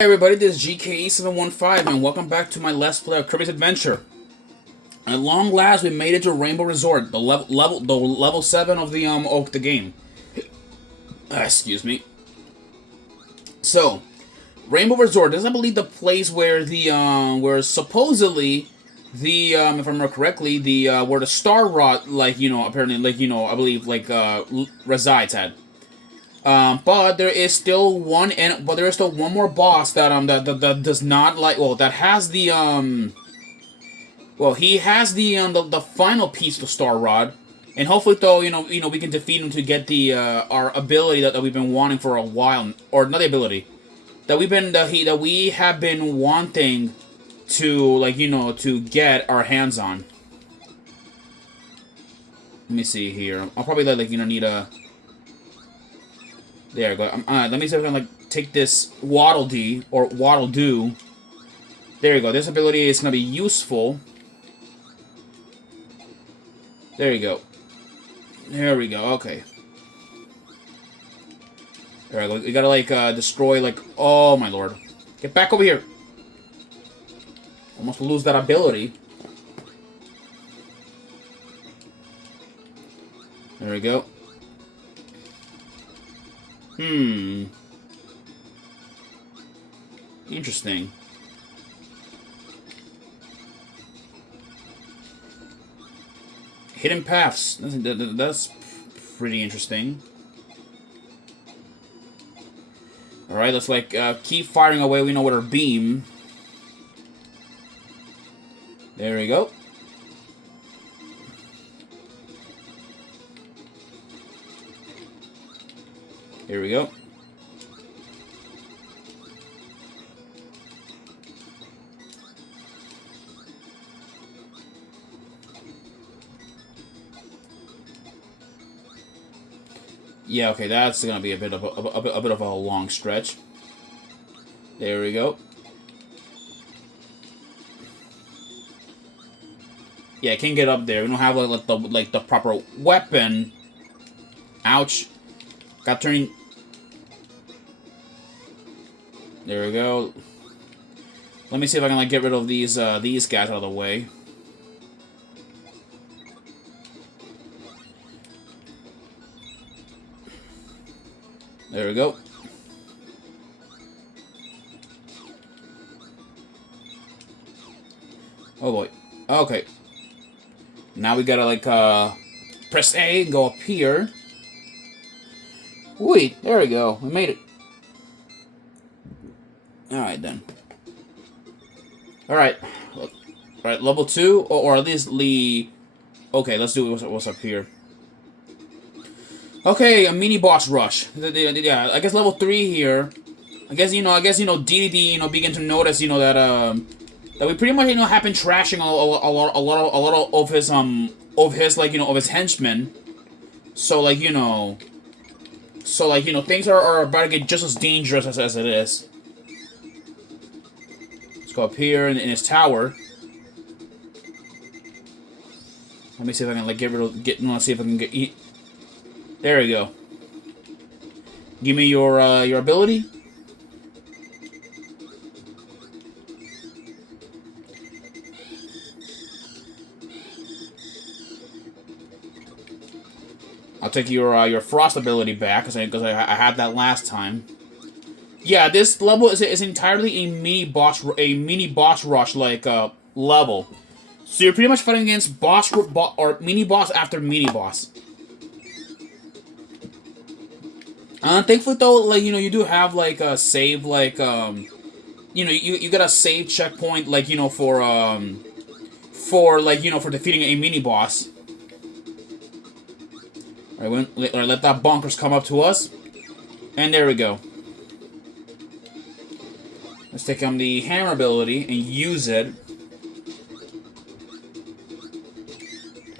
Hey everybody, this is GKE715 and welcome back to my Let's Play of Kirby's Adventure. At long last, we made it to Rainbow Resort, the level 7 of the game. Excuse me. So, Rainbow Resort, this is, I believe, the place where where supposedly if I remember correctly, where the Star Rod, apparently, I believe, resides at. But there is still one more boss that does not that has he has the final piece of the Star Rod, and hopefully though we can defeat him to get the our ability that we've been wanting for a while, or not the ability that we have been wanting to to get our hands on. Let me see here. I'll probably need a. There we go. Let me see if I can take this Waddle Dee or Waddle Doo. There you go. This ability is gonna be useful. There you go. There we go. Okay. There we go. We gotta destroy oh my lord. Get back over here. Almost lose that ability. There we go. Interesting. Hidden paths. That's pretty interesting. Alright, let's keep firing away. We know with our beam. There we go. Here we go. Yeah, okay, that's gonna be a bit of a long stretch. There we go. Yeah, I can't get up there. We don't have the proper weapon. Ouch. Got turning. There we go. Let me see if I can get rid of these guys out of the way. There we go. Oh boy. Okay. Now we gotta press A and go up here. Wait, there we go. We made it. Alright then. Alright. Alright, level 2, or at least Okay, let's do what's up here. Okay, a mini boss rush. Yeah, I guess level 3 here. I guess DDD begin to notice that we pretty much have been trashing a lot of his of his henchmen. So things are about to get just as dangerous as it is. Let's go up here in his tower. Let me see if I can let's see if I can get. There we go. Give me your ability. I'll take your frost ability back because I had that last time. Yeah, this level is entirely a mini boss rush level. So you're pretty much fighting against or mini boss after mini boss. Thankfully though, you do have a save you got a save checkpoint for defeating a mini boss. Alright, let that bonkers come up to us. And there we go. Let's take the hammer ability and use it.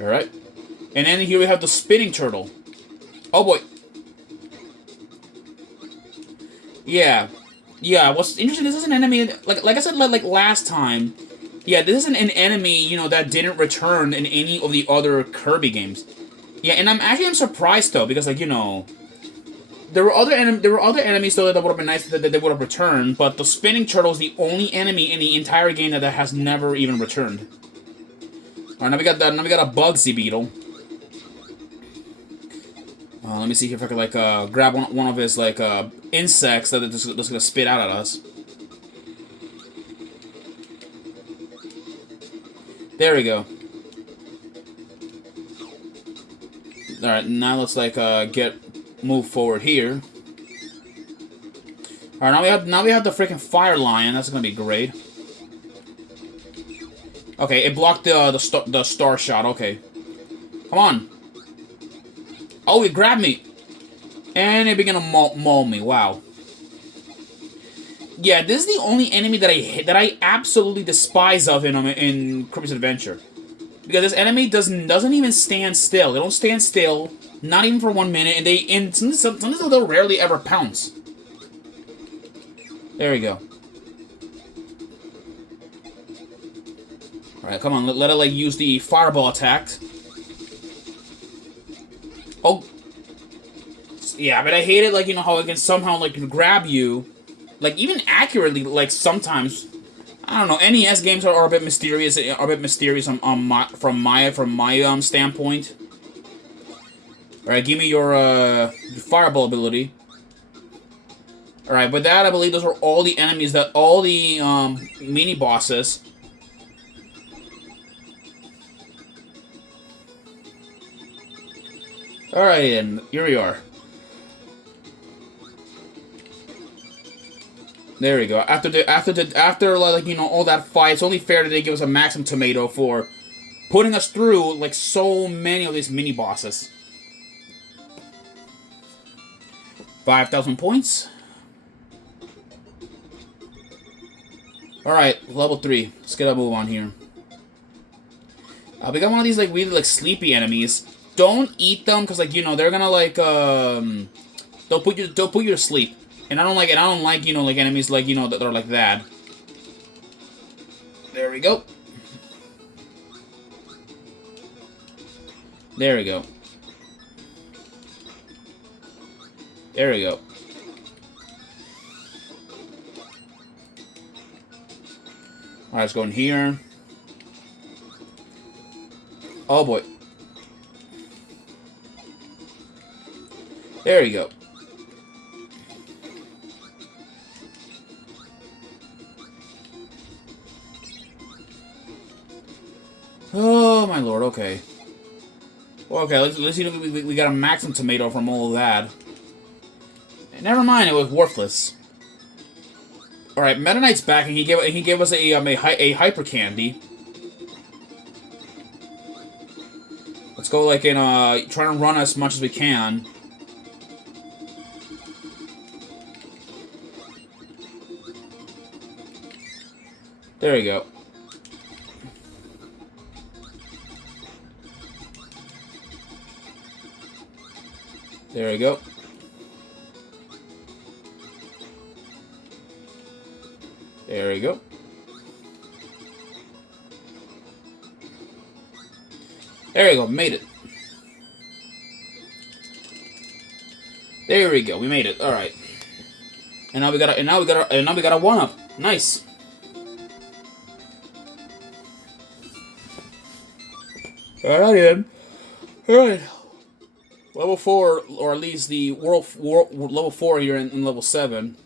Alright. And then here we have the spinning turtle. Oh boy. Yeah. Yeah, what's interesting, this is an enemy, like I said last time, yeah, this isn't an enemy, that didn't return in any of the other Kirby games. Yeah, and I'm surprised though, because there were other enemies though that would have been nice that they would have returned, but the spinning turtle is the only enemy in the entire game that has never even returned. All right, now we got a Bugsy beetle. Let me see if I can like grab one of his like insects that's gonna spit out at us. There we go. All right, now let's like move forward here. All right, now we have the freaking fire lion. That's gonna be great. Okay, it blocked the star shot. Okay, come on. Oh, it grabbed me, and it began to maul me. Wow. Yeah, this is the only enemy that I absolutely despise of in Kirby's Adventure, because this enemy doesn't even stand still. They don't stand still, not even for 1 minute, and sometimes they'll rarely ever pounce. There we go. All right, come on, let it like use the fireball attack. Oh, yeah, but I hate it. Like, you know how it can somehow like grab you. Like, even accurately, like, sometimes, I don't know, NES games are a bit mysterious, from my standpoint. Alright, give me your fireball ability. Alright, with that, I believe those are all the enemies all the, mini-bosses. Alright, and here we are. There we go. After like, you know, all that fight, it's only fair that they give us a maximum tomato for putting us through like so many of these mini bosses. 5,000 points. All right, level 3. Let's get a move on here. We got one of these like really like sleepy enemies. Don't eat them because like, you know, they're gonna like they'll put you to sleep. And I don't like, you know, like enemies like, you know, that are like that. There we go. There we go. There we go. Alright, let's go in here. Oh boy. There you go. Oh my lord, okay. Okay, let's see if we got a maximum tomato from all of that. And never mind, it was worthless. Alright, Meta Knight's back, and he gave us a hyper candy. Let's go like in try to run as much as we can. There we go. There we go. There we go. There we go, made it. There we go, we made it. All right. And now we got a 1-up. Nice. All right, then. All right. Level 4, or at least the level 4 here in level 7.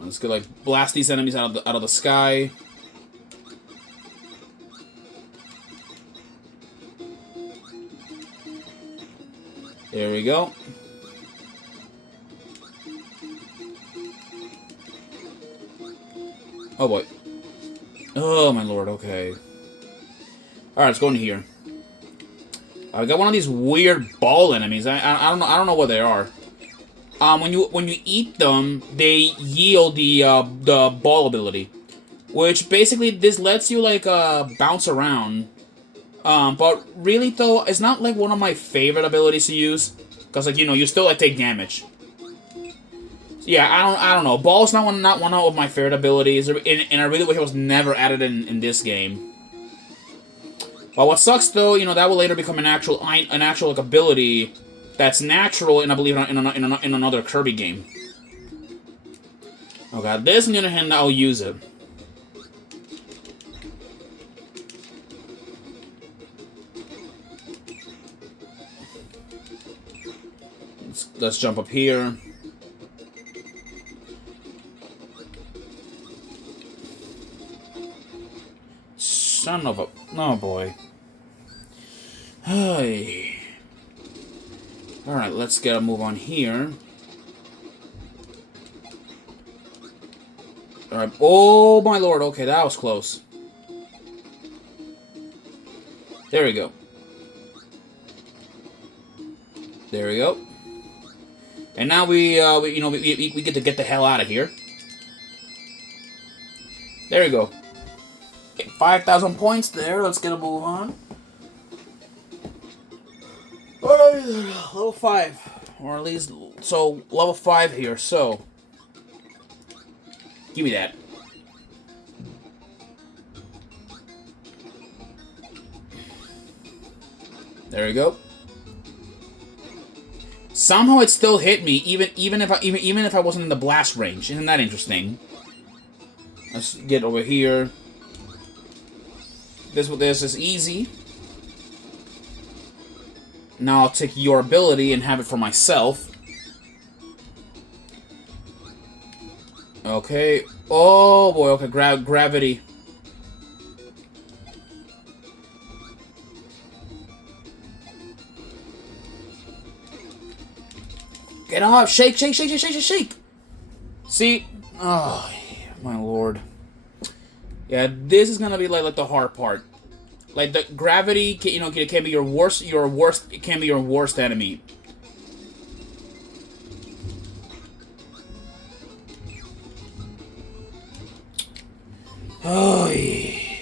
Let's go like blast these enemies out of the sky. There we go. Oh boy. Oh my lord. Okay. All right, let's go in here. I got one of these weird ball enemies. I don't know what they are. When you eat them, they yield the ball ability, which basically this lets you like bounce around. But really though, it's not like one of my favorite abilities to use, because like, you know, you still like take damage. Yeah, I don't know. Ball's not one of my favorite abilities, and I really wish it was never added in this game. But what sucks though, you know, that will later become an actual like ability That's natural, and I believe in another Kirby game. Okay, this on the other hand, I'll use it. Let's jump up here. Son of a... Oh, boy. Hey. Alright, let's get a move on here. Alright. Oh, my lord. Okay, that was close. There we go. There we go. And now we get to get the hell out of here. There we go. 5,000 points there. Let's get a move on. Alright, level 5. Or at least, so, level 5 here, so. Give me that. There we go. Somehow it still hit me, even if I wasn't in the blast range. Isn't that interesting? Let's get over here. This is easy. Now I'll take your ability and have it for myself. Okay. Oh boy. Okay. Gravity. Get off! Shake! Shake! Shake! Shake! Shake! Shake! Shake! See? Oh, my lord. Yeah, this is gonna be like the hard part. Like the gravity, can be your worst. It can be your worst enemy. Oh, yeah.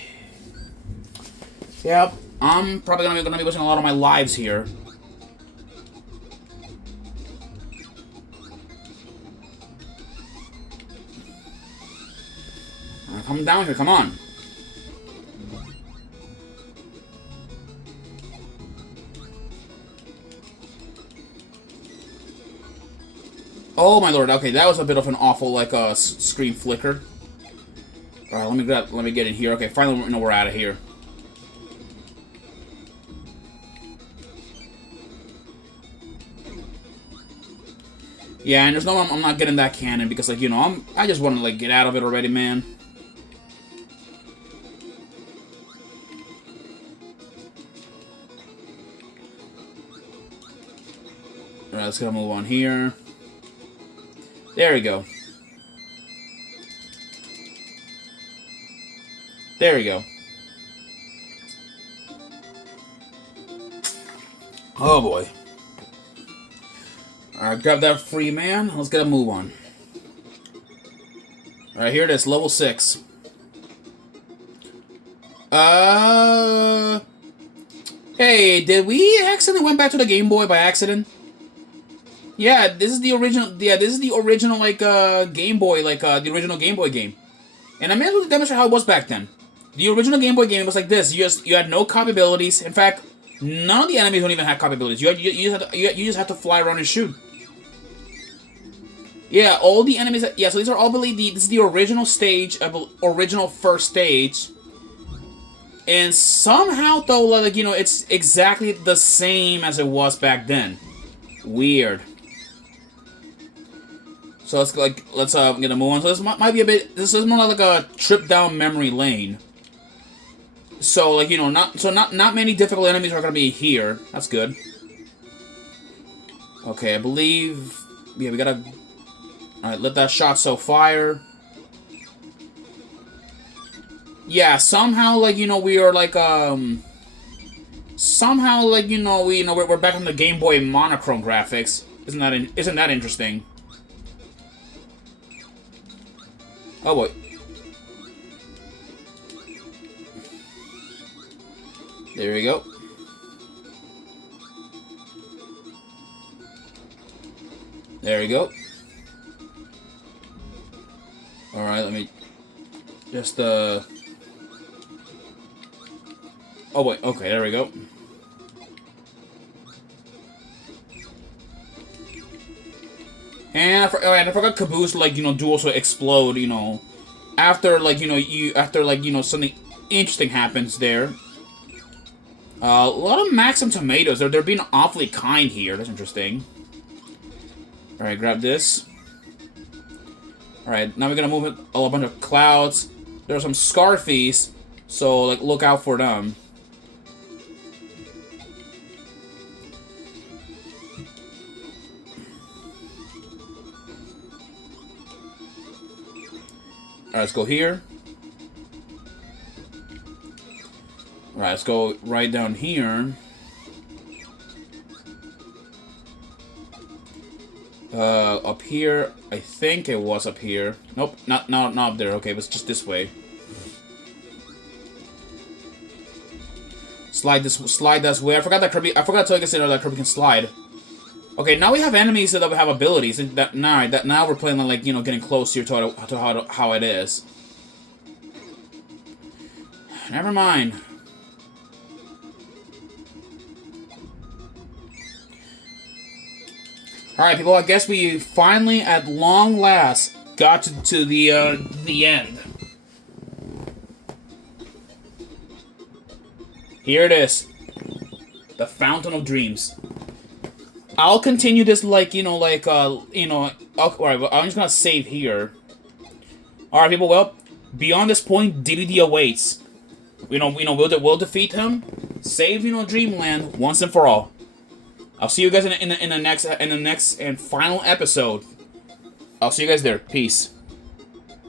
Yep. I'm probably gonna be losing a lot of my lives here. Come down here, come on. Oh my lord, okay, that was a bit of an awful, like, screen flicker. Alright, let me get in here. Okay, finally we're out of here. Yeah, and there's no I'm not getting that cannon because, like, I just want to, like, get out of it already, man. Alright, let's get a move on here. There we go. There we go. Oh boy. Alright, grab that free man. Let's get a move on. Alright, here it is, level 6. Hey, did we accidentally went back to the Game Boy by accident? Yeah, this is the original. Yeah, this is the original like Game Boy, like the original Game Boy game. And I may as well demonstrate how it was back then. The original Game Boy game was like this. You had no cop abilities. In fact, none of the enemies don't even have cop abilities. You just have to fly around and shoot. Yeah, all the enemies. Yeah, so these are all this is the original stage, original first stage. And somehow though, like it's exactly the same as it was back then. Weird. So let's get a move on. So this might be a bit. This is more like a trip down memory lane. So like not many difficult enemies are gonna be here. That's good. Okay, I believe. Yeah, we gotta. All right, let that shot so fire. Yeah, somehow like we are like somehow like we're back on the Game Boy monochrome graphics. Isn't that interesting? Oh boy. There we go. There we go. Alright, let me just oh wait, okay, there we go. And I forgot Caboose, like, do also explode, after, like, something interesting happens there. A lot of Maxim tomatoes. They're being awfully kind here. That's interesting. Alright, grab this. Alright, now we're gonna move it a bunch of clouds. There are some Scarfies, so, like, look out for them. Alright, let's go here. Alright, let's go right down here. Up here. I think it was up here. Nope, not up there. Okay, it was just this way. Slide this way. I forgot to tell you guys that Kirby can slide. Okay, now we have enemies that have abilities, and now we're playing like getting close here to how it is. Never mind. Alright, people, I guess we finally, at long last, got to the end. Here it is. The Fountain of Dreams. I'll continue this, like, alright, well, I'm just gonna save here. Alright, people, well, beyond this point, DDD awaits. We'll defeat him, save, Dreamland, once and for all. I'll see you guys in the next and final episode. I'll see you guys there. Peace.